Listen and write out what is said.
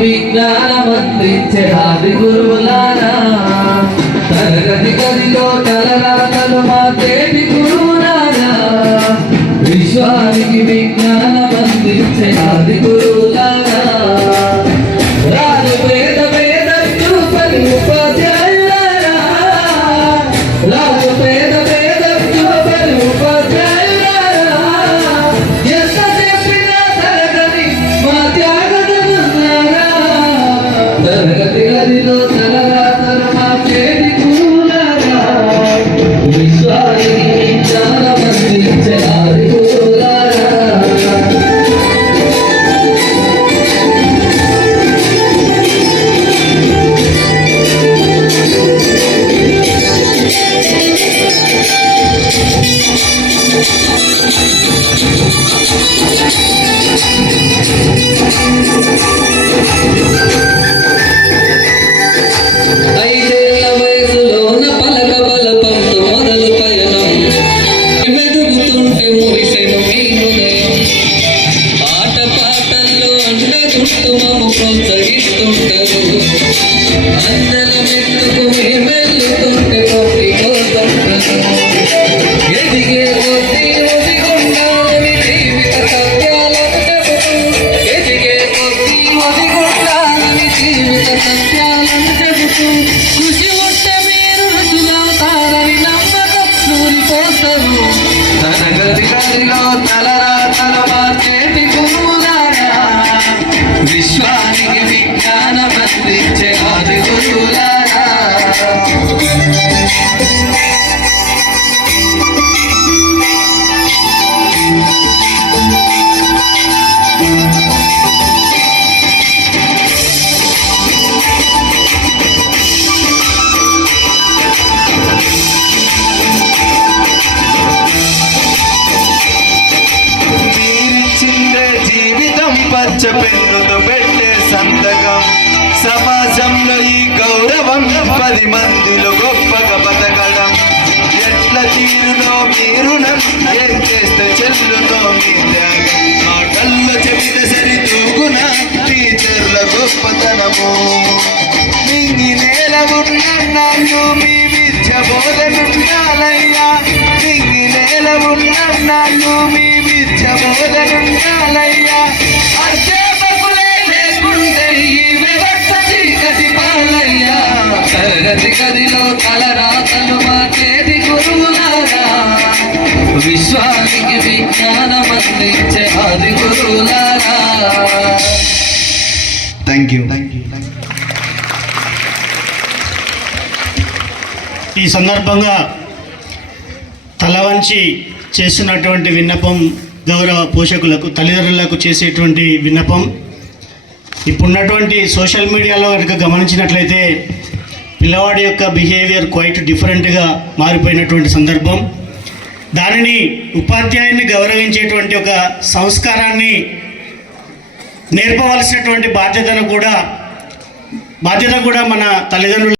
విజ్ఞానమందించే ఆది గురువులారా తరగతి గదిలో తలరాతలు మా తేటి గురువులారా విశ్వానికి విజ్ఞానమందించే ఆది గురువులారా రాజు పేద పేద చూపని ఉపాధ్యాయులారా రాజు పేద పేద చూపని ఉపాధ్యాయులారా ఎంత చెప్పినా తరగని మా తరగతి గదిలో తలరాతలు మా చేతి గురువులారా విశ్వానికి విజ్ఞానమందించే ఆది గురువులారా విశ్వానికి విజ్ఞానమందించే ఆది గురువులారా పెన్నుతో పెట్టే సంతకం సమాజంలో ఈ గౌరవం 10 మందిలో గొప్పగా బతకడం ఎట్ల తీరులో మీరు ఏం చేస్తే చెల్లునో మీ త్యాగం మాటల్లో చెబితే సరితూగున టీచర్ల గొప్పతనము మింగి నేల ఉన్నాళ్ళు మీ విద్య బోధనుండాలయ్యా మింగి నేల ఉన్నాళ్ళు మీ విద్య బోధనుండాలయ్యా తరగతి గదిలో తలరాతలు మా చేతి గురువులారా విశ్వానికి విజ్ఞానమందించే ఆది గురువులారా. Thank you. ఈ సందర్భంగా తల వంచి చేస్తున్నటువంటి విన్నపం గౌరవ పోషకులకు తల్లిదండ్రులకు చేసేటువంటి విన్నపం ఇప్పుడున్నటువంటి సోషల్ మీడియాలో కనుక గమనించినట్లయితే పిల్లవాడి యొక్క బిహేవియర్ క్వైట్ డిఫరెంట్గా మారిపోయినటువంటి సందర్భం. దానిని ఉపాధ్యాయుని గౌరవించేటువంటి ఒక సంస్కారాన్ని నేర్పవలసినటువంటి బాధ్యత కూడా మన తల్లిదండ్రులు